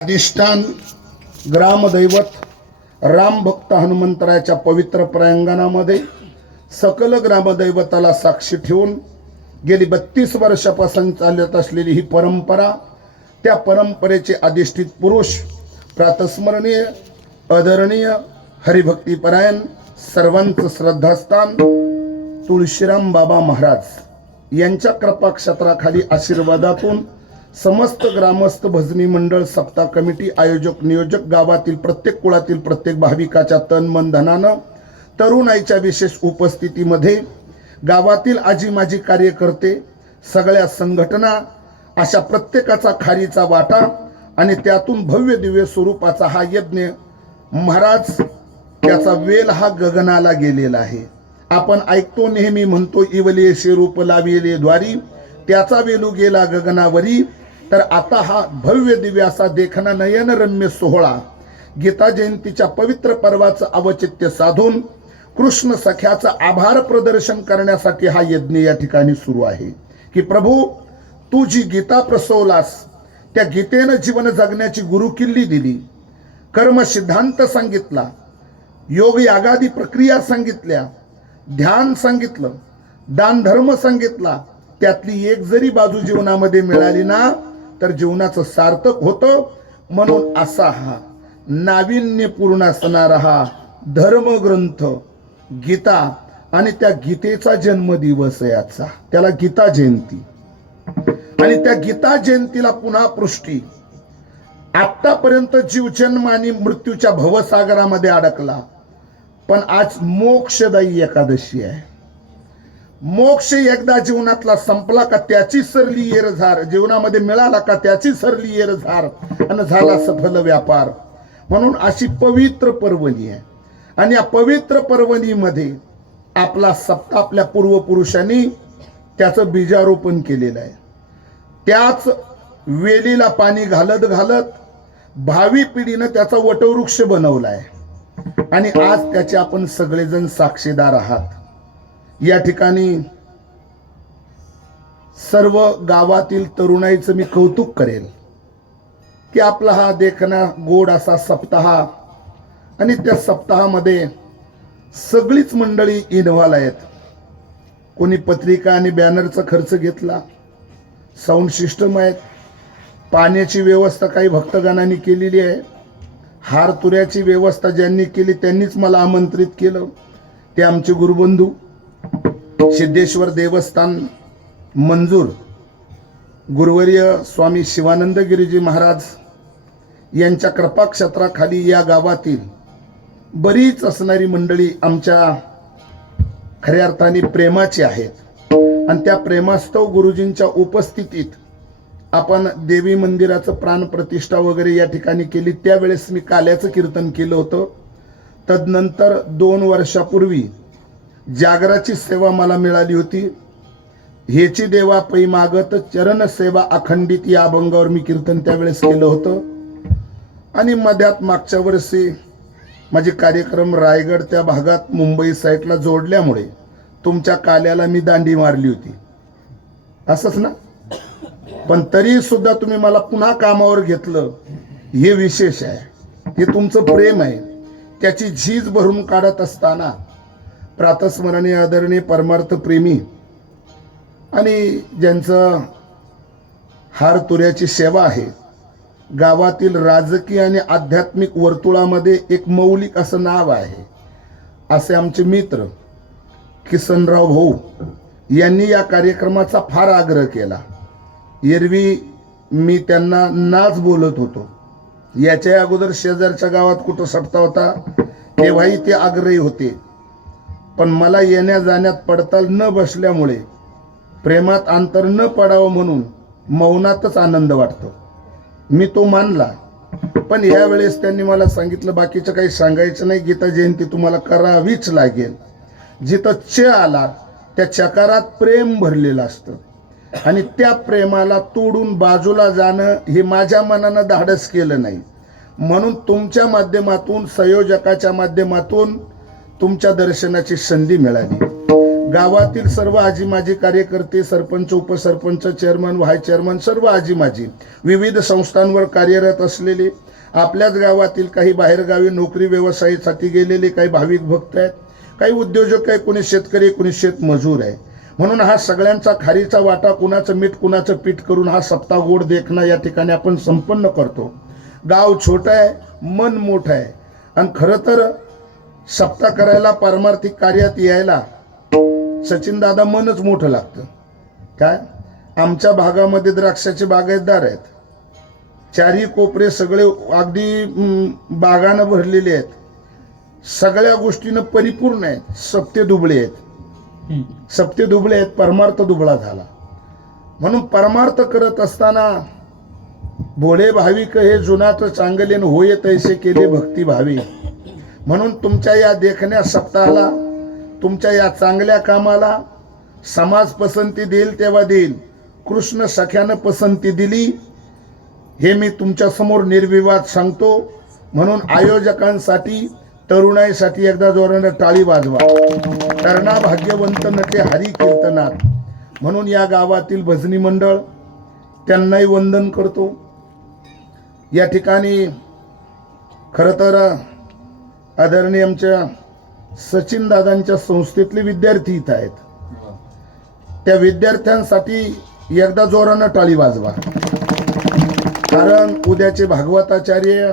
अधिष्ठान ग्रामदैवत रामभक्त हनुमंतरायाच्या पवित्र प्रांगणामध्ये सकल ग्रामदैवताला साक्षी ठेवून गेली बत्तीस वर्षापासून चालत असलेली ही परंपरा त्या परंपरेचे अधिष्ठित पुरुष प्रातस्मरणीय आदरणीय हरिभक्तीपरायण सर्वांचं श्रद्धास्थान तुळशीराम बाबा महाराज यांच्या कृपाक्षेत्राखाली आशीर्वादातून समस्त ग्रामस्थ भजनी मंडळ सप्ताह कमिटी आयोजक नियोजक गावातील प्रत्येक कुळातील प्रत्येक भाविकाच्या तन मन धनानं तरुणाईच्या विशेष उपस्थितीमध्ये गावातील आजी माजी कार्यकर्ते सगळ्या संघटना अशा प्रत्येकाचा खारीचा वाटा आणि त्यातून भव्य दिव्य स्वरूपाचा हा यज्ञ महाराज त्याचा वेल हा गगनाला गेलेला आहे. आपण ऐकतो नेहमी म्हणतो इवले शेरूप लाविले द्वारी त्याचा वेलू गेला गगनावरी. तर आता हा भव्य दिव्य असा देखना नयनरम्य सोहळा गीता जयंतीच्या पवित्र पर्वाचं अवचित्य साधून कृष्ण सख्याचं आभार प्रदर्शन करण्यासाठी हा यज्ञ या ठिकाणी सुरू आहे. की प्रभू तू जी गीता प्रसवलास त्या गीतेनं जीवन जगण्याची गुरुकिल्ली दिली कर्म सिद्धांत सांगितला योग यागादी प्रक्रिया सांगितल्या ध्यान सांगितलं दान धर्म सांगितला त्यातली एक जरी बाजू जीवनामध्ये मिळाली ना तर जीवनाचं सार्थक होतं. म्हणून असा हा नाविन्यपूर्ण असणारा हा धर्मग्रंथ गीता आणि त्या गीतेचा जन्मदिवस आहे याचा त्याला गीता जयंती. आणि त्या गीता जयंतीला पुन्हा पृष्टी. आतापर्यंत जीवजन्म आणि मृत्यूच्या भवसागरामध्ये अडकला. पण आज मोक्षदायी एकादशी आहे. मोक्ष एकदा जीवनातला संपला का त्याची सरली येर झार. जीवनामध्ये मिळाला का त्याची सरली येर झार. आणि झाला सफल व्यापार. म्हणून अशी पवित्र पर्वणी आहे. आणि या पवित्र पर्वणीमध्ये आपला सप्ता आपल्या पूर्वपुरुषांनी त्याचं बीजारोपण केलेलं आहे. त्याच वेलीला पाणी घालत घालत भावी पिढीनं त्याचा वटवृक्ष बनवला आहे आणि आज त्याचे आपण सगळेजण साक्षीदार आहात. या ठिकाणी सर्व गावातील तरुणाईचं मी कौतुक करेल की आपला हा देखना गोड असा सप्ताह आणि त्या सप्ताहामध्ये सगळीच मंडळी इन्व्हॉल्व आहेत. कोणी पत्रिका आणि बॅनरचा खर्च घेतला साऊंड सिस्टम आहेत पाण्याची व्यवस्था काही भक्तगणांनी केलेली आहे हार तुऱ्याची व्यवस्था ज्यांनी केली त्यांनीच मला आमंत्रित केलं ते आमचे गुरुबंधू सिद्धेश्वर देवस्थान मंजूर. गुरुवर्य स्वामी शिवानंद गिरीजी महाराज यांच्या कृपाक्षेत्राखाली या गावातील बरीच असणारी मंडळी आमच्या खऱ्या अर्थाने प्रेमाची आहेत. आणि त्या प्रेमास्तव गुरुजींच्या उपस्थितीत आपण देवी मंदिराचं प्राणप्रतिष्ठा वगैरे या ठिकाणी केली. त्यावेळेस मी काल्याचं कीर्तन केलं होतं. तदनंतर दोन वर्षापूर्वी जागराची सेवा मला मिळाली होती. हेची देवा पै मागत चरण सेवा अखंडित या अभंगावर मी कीर्तन त्यावेळेस केलं होतं. आणि मध्यात मागच्या वर्षी माझे कार्यक्रम रायगड त्या भागात मुंबई साईडला जोडल्यामुळे तुमच्या काल्याला मी दांडी मारली होती. असंच ना? पण तरी सुद्धा तुम्ही मला पुन्हा कामावर घेतलं. हे विशेष आहे. हे तुमचं प्रेम आहे. त्याची झीज भरून काढत असताना प्रातस्मरणीय आदरणीय परमार्थ प्रेमी आणि ज्यांचं हार तुऱ्याची सेवा आहे गावातील राजकीय आणि आध्यात्मिक वर्तुळामध्ये एक मौलिक असं नाव आहे. असे आमचे मित्र किसनराव भाऊ यांनी या कार्यक्रमाचा फार आग्रह केला. एरवी मी त्यांना नाच बोलत होतो. याच्या अगोदर शेजारच्या गावात कुठं सप्ताह होता तेव्हाही ते आग्रही होते. पण मला येण्या जाण्यात पडताल न बसल्यामुळे प्रेमात अंतर न पडावं म्हणून मौनातच आनंद वाटतो. मी तो मानला पण यावेळेस त्यांनी मला सांगितलं बाकीचं काही सांगायचं नाही गीता जयंती तुम्हाला करावीच लागेल. जिथं च आला त्या चकारात प्रेम भरलेलं असतं. आणि त्या प्रेमाला तोडून बाजूला जाणं हे माझ्या मनानं धाडस केलं नाही. म्हणून तुमच्या माध्यमातून संयोजकाच्या माध्यमातून तुमच्या दर्शनाची संधी मिळाली. गावातील सर्व आजीमाजी कार्यकर्ते सरपंच उपसरपंच चेअरमन व्हाय चेअरमन सर्व आजीमाजी विविध संस्थांवर कार्यरत असलेले आपल्याच गावातील काही बाहेरगावी नोकरी व्यवसायासाठी गेलेले काही भाविक भक्त आहेत. काही उद्योजक आहे कोणी शेतकरी कोणी शेतमजूर आहे म्हणून हा सगळ्यांचा खारीचा वाटा कुणाचं मीठ कुणाचं पीठ करून हा सप्ताह गोड देखणं या ठिकाणी आपण संपन्न करतो. गाव छोटं आहे मन मोठं आहे. आणि खरं तर सप्ताह करायला पारमार्थिक कार्यात यायला सचिन दादा मनच मोठं लागतं. काय? आमच्या भागामध्ये द्राक्षाचे बागायतदार आहेत. चारही कोपरे सगळे अगदी बागानं भरलेले आहेत. सगळ्या गोष्टीनं परिपूर्ण आहेत. सप्ते दुबळे आहेत. सप्ते दुबळे आहेत परमार्थ दुबळा झाला. म्हणून परमार्थ करत असताना भोळे भाविक हे जुनाट चांगलेन होय तैसे केले भक्ती भावी म्हणून तुमच्या या देखण्या सप्ताहाला तुमच्या या चांगल्या कामाला समाज पसंती देईल तेव्हा देईल. कृष्ण सख्यानं पसंती दिली हे मी तुमच्यासमोर निर्विवाद सांगतो. म्हणून आयोजकांसाठी तरुणाईसाठी एकदा जोरानं टाळी वाजवा. कर्णा भाग्यवंत नटे हरी कीर्तनात. म्हणून या गावातील भजनी मंडळ त्यांनाही वंदन करतो. या ठिकाणी खरं तर आदरणीय आमच्या सचिन दादांच्या संस्थेतले विद्यार्थी इथं आहेत. त्या विद्यार्थ्यांसाठी एकदा जोरानं टाळी वाजवा. कारण उद्याचे भागवताचार्य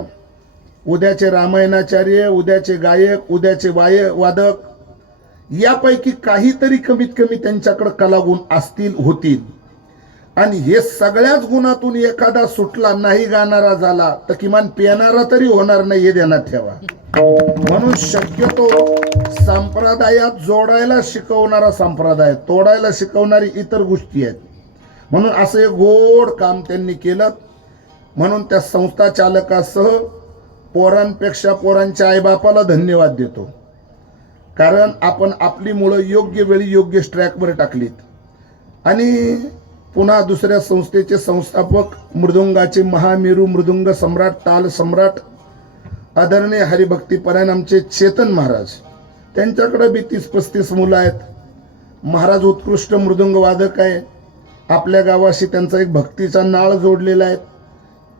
उद्याचे रामायणाचार्य उद्याचे गायक उद्याचे वाय वादक यापैकी काहीतरी कमीत कमी त्यांच्याकडे कलागुण असतील होतील. आणि हे सगळ्याच गुणातून एखादा सुटला नाही गाणारा झाला तर किमान पेणारा तरी होणार नाही हे ध्यानात ठेवा. म्हणून शक्यतो संप्रदायात जोडायला शिकवणारा संप्रदाय तोडायला शिकवणारी इतर गोष्टी आहेत. म्हणून असं एक गोड काम त्यांनी केलं. म्हणून त्या संस्था चालकासह पोरांपेक्षा पोरांच्या आईबापाला धन्यवाद देतो. कारण आपण आपली मुलं योग्य वेळी योग्य ट्रॅकवर टाकलीत. आणि पुन्हा दुसऱ्या संस्थेचे संस्थापक मृदुंगाचे महामेरू मृदुंग सम्राट ताल सम्राट आदरणीय हरिभक्तीपरायण आमचे चेतन महाराज. त्यांच्याकडे बी तीस पस्तीस मुलं आहेत. महाराज उत्कृष्ट मृदुंग वादक आहे. आपल्या गावाशी त्यांचा एक भक्तीचा नाळ जोडलेला आहे.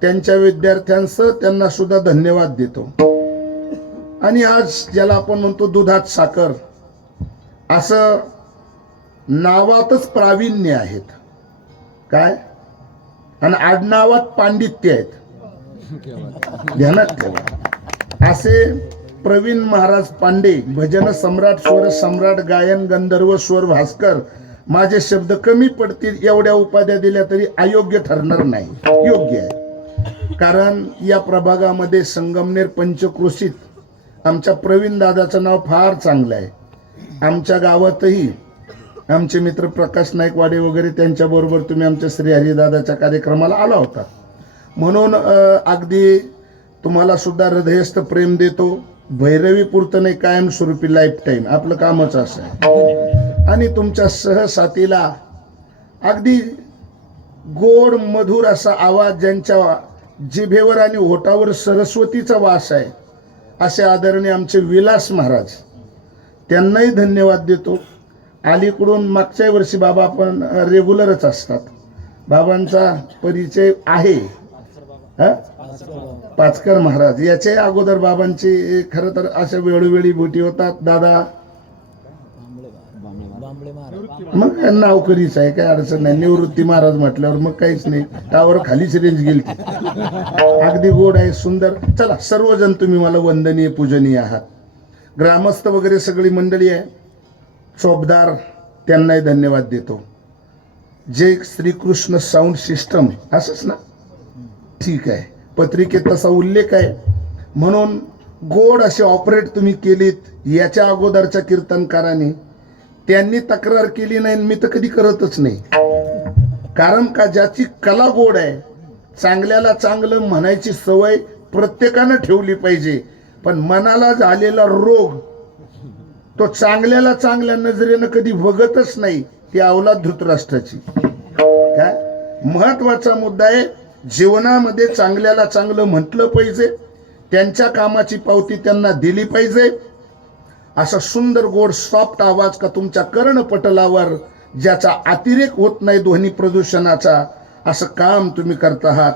त्यांच्या विद्यार्थ्यांसह त्यांना सुद्धा धन्यवाद देतो. आणि आज ज्याला आपण म्हणतो दुधात साखर असं नावातच प्रावीण्य आहेत. काय? आणि आडनावात पांडित्य आहेत. ध्यानात ठेवा असे प्रवीण महाराज पांडे भजन सम्राट स्वर सम्राट गायन गंधर्व स्वर भास्कर माझे शब्द कमी पडतील एवढ्या उपाध्या दिल्या तरी अयोग्य ठरणार नाही. योग्य आहे. कारण या प्रभागामध्ये संगमनेर पंचक्रोशीत आमच्या प्रवीण दादाचं नाव फार चांगलं आहे. आमच्या गावातही आमचे मित्र प्रकाश नाईकवाडे वगैरे त्यांच्याबरोबर तुम्ही आमच्या श्री हरिदादाच्या कार्यक्रमाला आला होता. म्हणून अगदी तुम्हाला सुद्धा हृदयस्थ प्रेम देतो. भैरवी पुरतं नाही कायमस्वरूपी लाईफ टाईम आपलं कामच असं आहे. आणि तुमच्या सहसाथीला अगदी गोड मधुर असा आवाज ज्यांच्या जिभेवर आणि ओठावर सरस्वतीचा वास आहे असे आदरणीय आमचे विलास महाराज. त्यांनाही धन्यवाद देतो. अलीकडून मागच्या वर्षी बाबा आपण रेग्युलरच असतात. बाबांचा परिचय आहे. पाचकर महाराज. याच्या अगोदर बाबांची खरं तर अशा वेळोवेळी भेटी होतात. दादा? मग काय नावकरीच आहे? काय अडचण नाही. निवृत्ती महाराज म्हटल्यावर मग काहीच नाही. त्यावर खालीच रेंज गेली अगदी गोड आहे सुंदर. चला सर्वजण तुम्ही मला वंदनीय पूजनीय आहात. ग्रामस्थ वगैरे सगळी मंडळी आहे. चोपदार त्यांनाही धन्यवाद देतो. जे श्रीकृष्ण साऊंड सिस्टम असंच ना? ठीक आहे. पत्रिकेत तसा उल्लेख आहे. म्हणून गोड असे ऑपरेट तुम्ही केलीत याच्या अगोदरच्या कीर्तनकाराने. त्यांनी तक्रार केली नाही आणि मी तर कधी करतच नाही. कारण का ज्याची कला गोड आहे चांगल्याला चांगलं म्हणायची सवय प्रत्येकानं ठेवली पाहिजे. पण मनाला झालेला रोग तो चांगल्याला चांगल्या नजरेनं कधी बघतच नाही ती अवलाद धृतराष्ट्राची. काय? महत्त्वाचा मुद्दा आहे जीवनामध्ये चांगल्याला चांगलं म्हटलं पाहिजे त्यांच्या कामाची पावती त्यांना दिली पाहिजे. असा सुंदर गोड सॉफ्ट आवाज का तुमच्या कर्णपटलावर ज्याचा अतिरेक होत नाही ध्वनी प्रदूषणाचा असं काम तुम्ही करत आहात.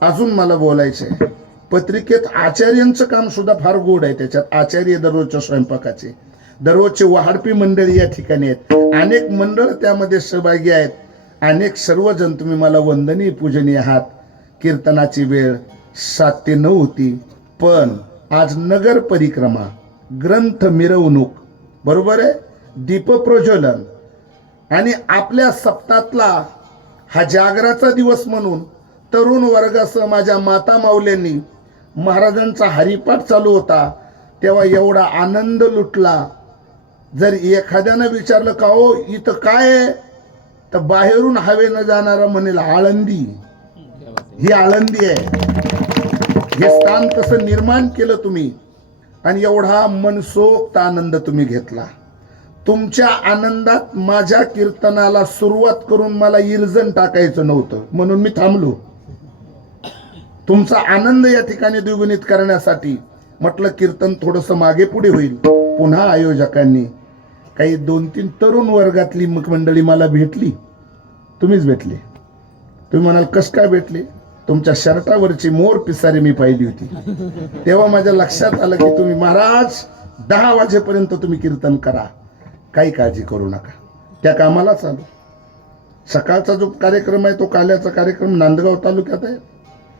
अजून मला बोलायचंय. पत्रिकेत आचार्यांचं काम सुद्धा फार गोड आहे त्याच्यात आचार्य दररोजच्या स्वयंपाकाचे. दररोजचे वहाडपी मंडळी या ठिकाणी आहेत. अनेक मंडळ त्यामध्ये सहभागी आहेत. अनेक सर्वजण तुम्ही मला वंदनीय पूजनीय आहात कीर्तनाची वेळ सात ते नऊ होती. पण आज नगर परिक्रमा ग्रंथ मिरवणूक बरोबर आहे? दीपप्रज्वलन आणि आपल्या सप्तातला हा जागराचा दिवस म्हणून तरुण वर्गासह माझ्या माता माऊल्यांनी महाराजांचा हरिपाठ चालू होता. तेव्हा एवढा आनंद लुटला. जर एखाद्यानं विचारलं का हो इथं काय आहे? तर बाहेरून हवेनं जाणारा म्हणेल आळंदी. ही आळंदी आहे. हे स्थान तसं निर्माण केलं तुम्ही आणि एवढा मनसोक्त आनंद तुम्ही घेतला. तुमच्या आनंदात माझ्या कीर्तनाला सुरुवात करून मला इर्जन टाकायचं नव्हतं. म्हणून मी थांबलो. तुमचा आनंद या ठिकाणी द्विगुणित करण्यासाठी म्हटलं कीर्तन थोडस मागे पुढे होईल. पुन्हा आयोजकांनी काही दोन तीन तरुण वर्गातली मंडळी मला भेटली. तुम्हीच भेटले. तुम्ही म्हणाल कस काय भेटले? तुमच्या शर्टावरची मोर पिसारी मी पाहिली होती. तेव्हा माझ्या लक्षात आलं की तुम्ही महाराज दहा वाजेपर्यंत तुम्ही कीर्तन करा. काही काळजी करू नका. त्या कामाला चालू. सकाळचा जो कार्यक्रम आहे तो काल्याचा कार्यक्रम नांदगाव तालुक्यात आहे.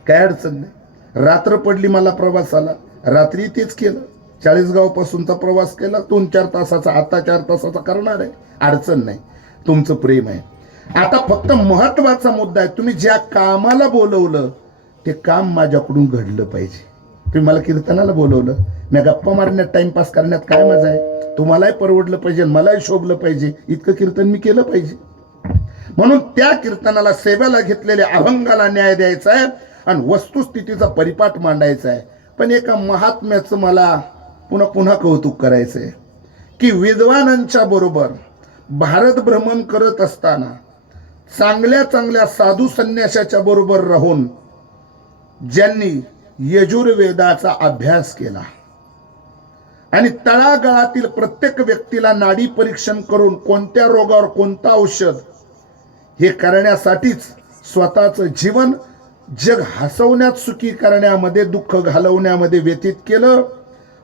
काय अडचण नाही. रात्र पडली मला प्रवासाला रात्री तेच केलं. चाळीसगाव पासूनचा प्रवास केला दोन चार तासाचा आता चार तासाचा करणार आहे. अडचण नाही. तुमचं प्रेम आहे. आता फक्त महत्त्वाचा मुद्दा आहे तुम्ही ज्या कामाला बोलवलं ते काम माझ्याकडून घडलं पाहिजे. तुम्ही मला कीर्तनाला बोलवलं. मी गप्पा मारण्यात टाइमपास करण्यात काय मजा आहे? तुम्हालाही परवडलं पाहिजे मलाही शोभलं पाहिजे. इतकं कीर्तन मी केलं पाहिजे. म्हणून त्या कीर्तनाला सेवेला घेतलेल्या अभंगाला न्याय द्यायचा आहे आणि वस्तुस्थितीचा परिपाठ मांडायचा आहे. पण एका महात्म्याचं मला पुन्हा पुन्हा कौतुक करायचं. आहे की विद्वानांच्या बरोबर भारत भ्रमण करत असताना चांगल्या चांगल्या साधू संन्याशाच्या बरोबर राहून ज्यांनी यजुर्वेदाचा अभ्यास केला. आणि तळागाळातील प्रत्येक व्यक्तीला नाडी परीक्षण करून कोणत्या रोगावर कोणतं औषध हे करण्यासाठीच स्वतःचं जीवन जग हसवण्यात सुखी करण्यामध्ये दुःख घालवण्यामध्ये व्यतीत केलं.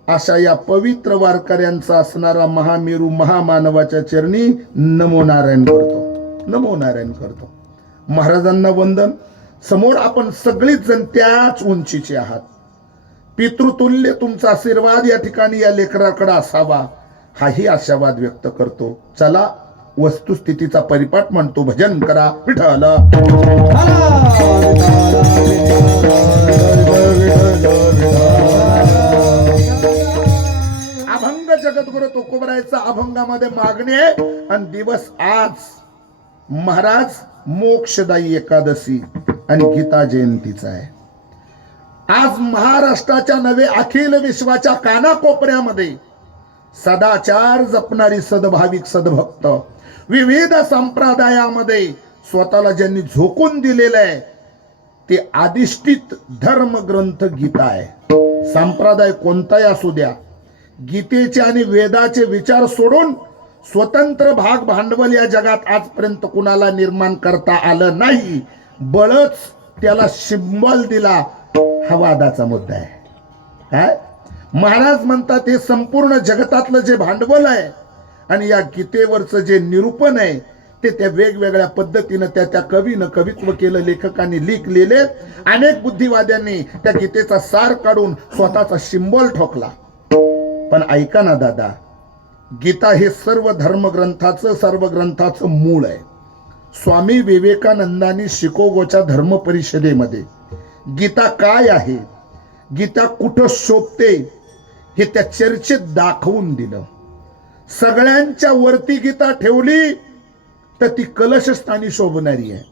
अशा या पवित्र वारकऱ्यांचा असणारा महामेरू महामानवाच्या चरणी नमो नारायण करतो. नमो नारायण करतो. महाराजांना वंदन. समोर आपण सगळीच जण त्याच उंचीचे आहात. पितृतुल्य तुमचा आशीर्वाद या ठिकाणी या लेकराकडे असावा हाही आशावाद व्यक्त करतो. चला वस्तुस्थितीचा परिपाठ म्हणतो. भजन करा विठल विठल सद्गुरु तुकोबरायचा अभंगामध्ये मागणी आहे. आणि दिवस आज महाराज मोक्षदायी एकादशी आणि गीता जयंतीचा आहे. आज महाराष्ट्राच्या नवे अखिल विश्वाच्या कानाकोपऱ्यामध्ये सदाचार जपणारी सद्भाविक सद्भक्त विविध संप्रदायामध्ये स्वतःला ज्यांनी झोकून दिलेलं आहे ते आदिष्टित धर्म ग्रंथ गीता आहे. संप्रदाय कोणताही असू द्या गीतेचे आणि वेदाचे विचार सोडून स्वतंत्र भाग भांडवल या जगात आजपर्यंत कुणाला निर्माण करता आलं नाही. बळच त्याला शिंबल दिला हा वादाचा मुद्दा आहे. काय? महाराज म्हणतात हे संपूर्ण जगतातलं जे भांडवल आहे आणि या गीतेवरचं जे निरूपण आहे ते त्या वेगवेगळ्या पद्धतीनं त्या त्या कवीनं कवित्व केलं लेखकांनी लिखलेले अनेक बुद्धिवाद्यांनी त्या गीतेचा सार काढून स्वतःचा शिंबॉल ठोकला. पण ऐका ना दादा. गीता हे सर्व धर्मग्रंथाचं सर्व ग्रंथाचं मूळ आहे. स्वामी विवेकानंदांनी शिकोगोच्या धर्म परिषदेमध्ये गीता काय आहे? गीता कुठं शोभते? हे त्या चर्चेत दाखवून दिलं. सगळ्यांच्या वरती गीता ठेवली तर ती कलशस्थानी शोभणारी आहे.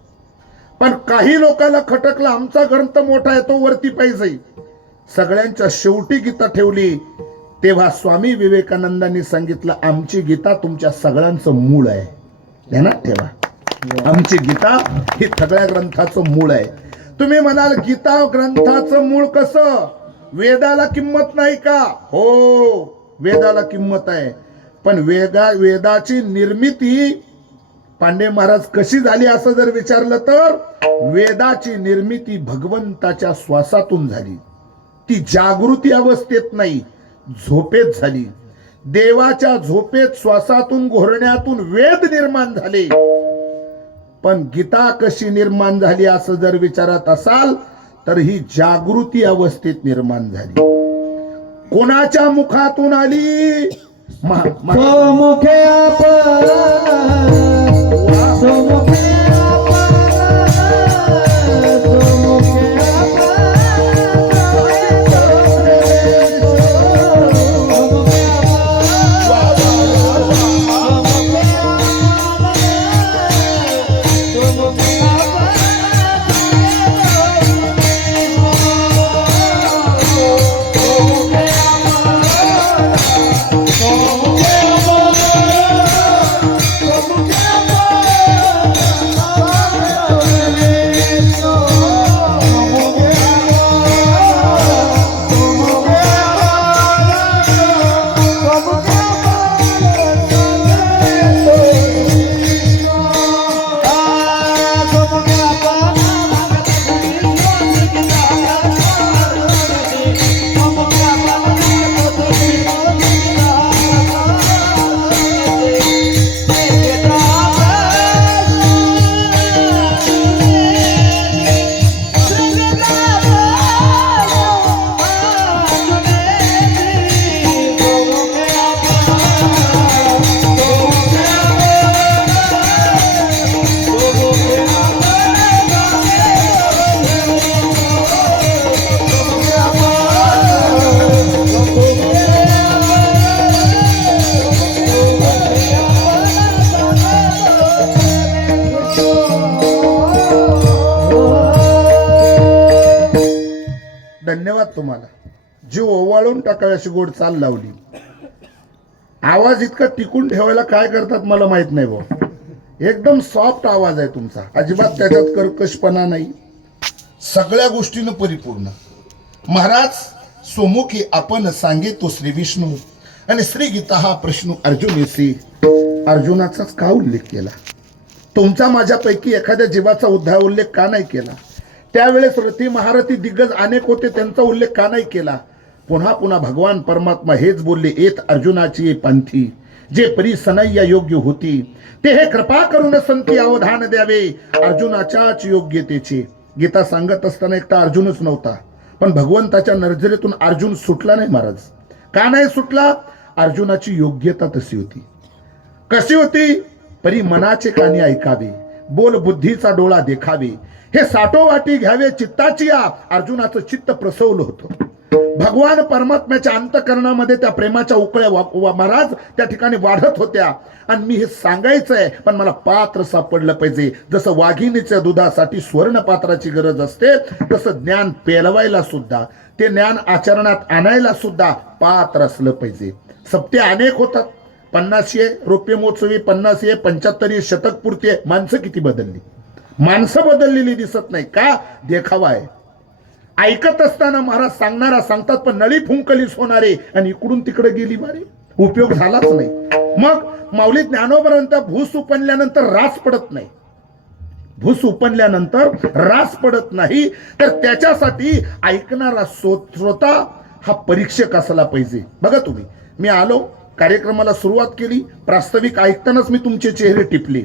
पण काही लोकांना खटकला आमचा ग्रंथ मोठा आहे तो वरती पाहिजे. सगळ्यांच्या शेवटी गीता ठेवली तेव्हा स्वामी विवेकानंदांनी सांगितलं आमची गीता तुमच्या सगळ्यांचं मूळ आहे. ध्यानात ठेवा. आमची गीता ही सगळ्या ग्रंथाचं मूळ आहे. तुम्ही म्हणाल गीता ग्रंथाचं मूळ कसं? वेदाला किंमत नाही का? हो वेदाला किंमत आहे. पण वेदा वेदाची निर्मिती पांडे महाराज कशी झाली असं जर विचारलं तर वेदाची निर्मिती भगवंताच्या श्वासातून झाली. ती जागृती अवस्थेत नाही. झोपेत झाली. देवाच्या झोपेत श्वासातून घोरण्यातून वेद निर्माण झाले. पण गीता कशी निर्माण झाली असं जर विचारत असाल तर ही जागृती अवस्थेत निर्माण झाली. कोणाच्या मुखातून आली? मुखे महा- आपण अशी गोड चाल लावली. आवाज इतका टिकून ठेवायला काय करतात मला माहीत नाही भाऊ एकदम सॉफ्ट आवाज आहे तुमचा. अजिबात त्याच्यात कर्कशपणा नाही. सगळ्या गोष्टीनं परिपूर्ण. महाराज सोमुखी आपण सांगितो श्री विष्णू आणि श्री गीता हा प्रश्न अर्जुनेसी अर्जुनाचाच का उल्लेख केला? तुमचा माझ्यापैकी एखाद्या जीवाचा उद्धार उल्लेख का नाही केला? त्यावेळेस रथी महारथी दिग्गज अनेक होते त्यांचा उल्लेख का नाही केला? पुन्हा पुन्हा भगवान परमात्मा हेच बोलले येत अर्जुनाची पंथी जे परी सनय्या योग्य होती ते हे कृपा करून संती अवधान द्यावे अर्जुनाच्याच योग्यतेचे. गीता सांगत असताना एकटा अर्जुनच नव्हता पण भगवंताच्या नजरेतून अर्जुन सुटला नाही महाराज. का नाही सुटला? अर्जुनाची योग्यता तशी होती. कशी होती? परी मनाचे कानी ऐकावे बोल बुद्धीचा डोळा देखावे हे साठोवाटी घ्यावे चित्ताची या. अर्जुनाचं चित्त प्रसवलं होतं. भगवान परमात्म्याच्या अंतकरणामध्ये त्या प्रेमाच्या उकळ्या वा- महाराज त्या ठिकाणी वाढत होत्या. आणि मी हे सांगायचंय पण मला पात्र सापडलं पाहिजे. जसं वाघिणीच्या दुधासाठी स्वर्ण पात्राची गरज असते तसं ज्ञान पेलवायला सुद्धा ते ज्ञान आचरणात आणायला सुद्धा पात्र असलं पाहिजे. सप्ते अनेक होतात. पन्नासशे ये महोत्सवी पन्नास ये पंच्याहत्तर शतकपूर्ती आहे माणसं किती बदलली? माणसं बदललेली दिसत नाही. का? देखावा आहे. ऐकत असताना महाराज सांगणारा सांगतात पण नळी फुंकलीस होणारे आणि इकडून तिकडे गेली मारे उपयोग झालाच नाही. मग माऊली ज्ञानोपर्यंत भूस उपनल्यानंतर रास पडत नाही. भूस उपनल्यानंतर रास पडत नाही. तर त्याच्यासाठी ऐकणारा श्रोता हा परीक्षक असला पाहिजे. बघा तुम्ही. मी आलो कार्यक्रमाला सुरुवात केली प्रास्ताविक ऐकतानाच मी तुमचे चेहरे टिपले.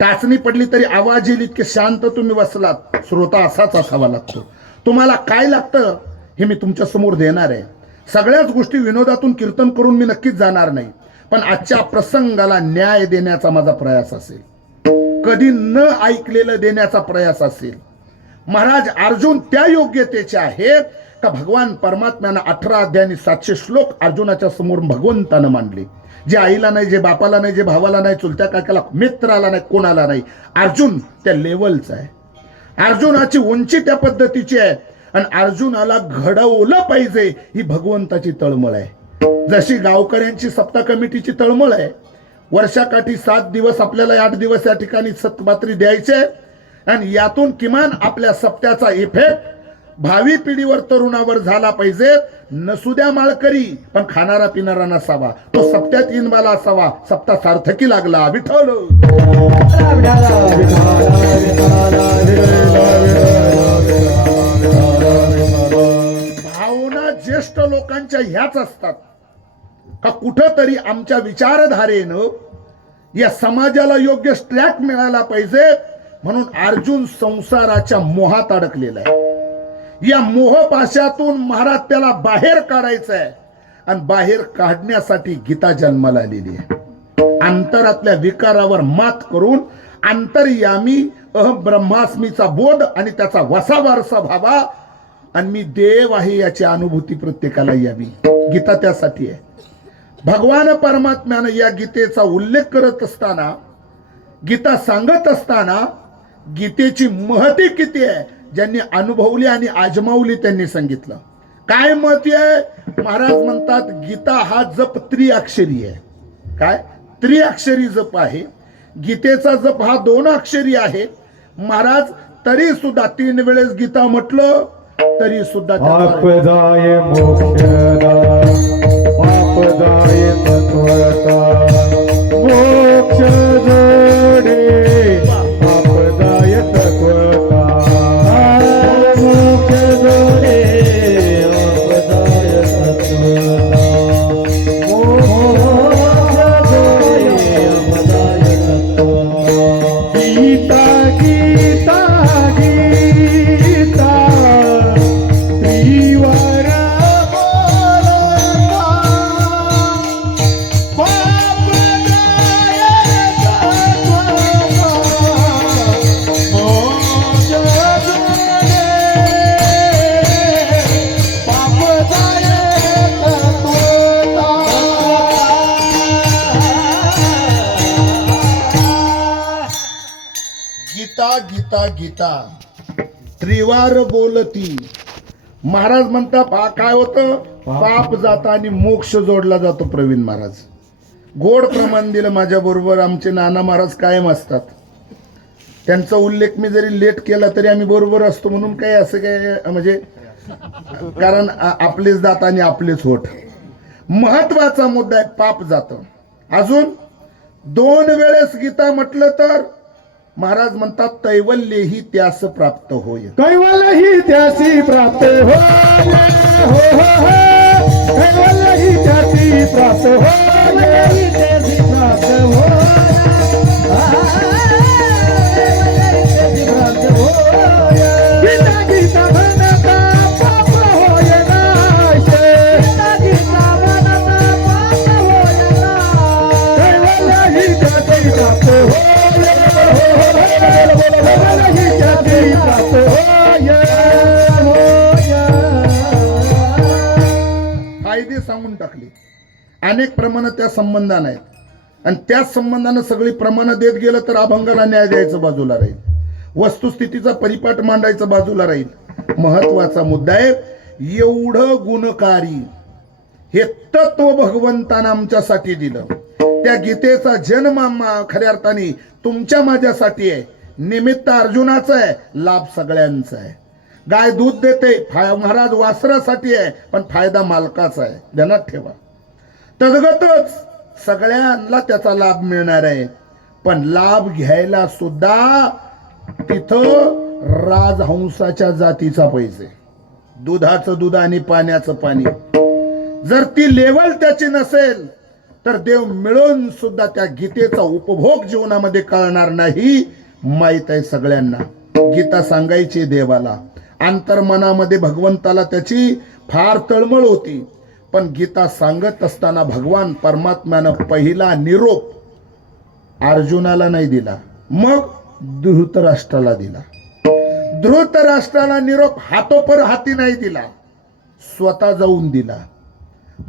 टाचणी पडली तरी आवाज येईल इतके शांत तुम्ही बसलात. श्रोता असाच असावा लागतो. तुम्हाला काय लागतं हे मी तुमच्यासमोर देणार आहे. सगळ्याच गोष्टी विनोदातून कीर्तन करून मी नक्कीच जाणार नाही. पण आजच्या प्रसंगाला न्याय देण्याचा माझा प्रयास असेल. कधी न ऐकलेलं देण्याचा प्रयास असेल. महाराज अर्जुन त्या योग्यतेचे आहेत का भगवान परमात्म्यानं अठरा अध्याय आणि सातशे श्लोक अर्जुनाच्या समोर भगवंतानं मांडले? जे आईला नाही जे बापाला नाही जे भावाला नाही चुलत्या काकाला मित्राला नाही कोणाला नाही. अर्जुन त्या लेवलचा आहे. अर्जुनाची उंची त्या पद्धतीची आहे आणि अर्जुनाला घडवलं पाहिजे ही भगवंताची तळमळ आहे जशी गावकऱ्यांची सप्ताह कमिटीची तळमळ आहे वर्षाकाठी सात दिवस आपल्याला आठ दिवस या ठिकाणी सतपात्री द्यायचे आणि यातून किमान आपल्या सप्त्याचा इफेक्ट भावी पिढीवर तरुणावर झाला पाहिजे नसुद्या माळकरी पण खाणारा पिणारा नसावा तो सप्त्यात इनबाला असावा सप्ता सार्थकी लागला विठ्ठल श्रेष्ठ लोकांच्या ह्याच असतात. का कुठंतरी आमच्या विचारधारेनं या समाजाला योग्य स्ट्रॅक मिळाला पाहिजे म्हणून अर्जुन संसाराच्या मोहात अडकलेला आहे. या मोहपाशातून महाराज त्याला बाहेर काढायचं आहे आणि बाहेर काढण्यासाठी गीता जन्माला आलेली आहे. अंतरातल्या विकारावर मात करून अंतरयामी अहम ब्रह्मास्मीचा बोध आणि त्याचा वसा वारसा व्हावा आणि मी देव आहे याची अनुभूती प्रत्येकाला यावी. गीता त्यासाठी आहे. भगवान परमात्म्यानं या गीतेचा उल्लेख करत असताना गीता सांगत असताना गीतेची महती किती आहे? ज्यांनी अनुभवली आणि आजमावली त्यांनी सांगितलं. काय महती आहे? महाराज म्हणतात गीता हा जप त्रिअक्षरी आहे. काय? त्रिअक्षरी जप आहे. गीतेचा जप हा दोन अक्षरी आहे. महाराज तरी सुद्धा तीन वेळेस गीता म्हटलं तरी सुद्धा आपदाय मोक्षदा आपदाय तत्वता मोक्ष महाराज म्हणता पा काय होतं? पाप जाता आणि मोक्ष जोडला जातो प्रवीण महाराज. गोड प्रमाण दिलं माझ्या बरोबर आमचे नाना महाराज कायम असतात. त्यांचा उल्लेख मी जरी लेट केला तरी आम्ही बरोबर असतो म्हणून काही असं काय म्हणजे कारण आपलेच दात आणि आपलेच होठ. महत्त्वाचा मुद्दा आहे पाप जात. अजून दोन वेळेस गीता म्हटलं तर महाराज म्हणतात तैवल्यही त्यास प्राप्त होय. कैवलही त्यासी प्राप्त हो हो हो. हो त्यासी प्राप्त हो त्यासी प्राप्त हो संबंधानं आहेत आणि त्याच संबंधानं सगळी प्रमाणं देत गेलं तर अभंगाला न्याय द्यायचं बाजूला राहील. वस्तुस्थितीचा परिपाठ मांडायचं बाजूला राहील. महत्त्वाचा मुद्दा आहे एवढं गुणकारी. हे तत्व भगवंतानं आमच्यासाठी दिलं. त्या गीतेचा जन्म खऱ्या अर्थाने तुमच्या माझ्यासाठी आहे. निमित्त अर्जुनाचं आहे लाभ सगळ्यांचा आहे. गाय दूध देते महाराज वासरासाठी आहे पण फायदा मालकाचा आहे. ध्यानात ठेवा. तदगतच सगळ्यांना त्याचा लाभ मिळणार आहे. पण लाभ घ्यायला सुद्धा तिथं राजहंसाच्या जातीचा पैसे. दुधाचं दूध आणि पाण्याचं पाणी. जर ती लेवल त्याची नसेल तर देव मिळून सुद्धा त्या गीतेचा उपभोग जीवनामध्ये कळणार नाही माहीत आहे सगळ्यांना. गीता सांगायची देवाला. अंतर्मनामध्ये भगवंताला त्याची फार तळमळ होती. पण गीता सांगत असताना भगवान परमात्म्यानं पहिला निरोप अर्जुनाला नाही दिला मग धृतराष्ट्राला दिला. धृतराष्ट्राला निरोप हातोपर हाती नाही दिला स्वतः जाऊन दिला.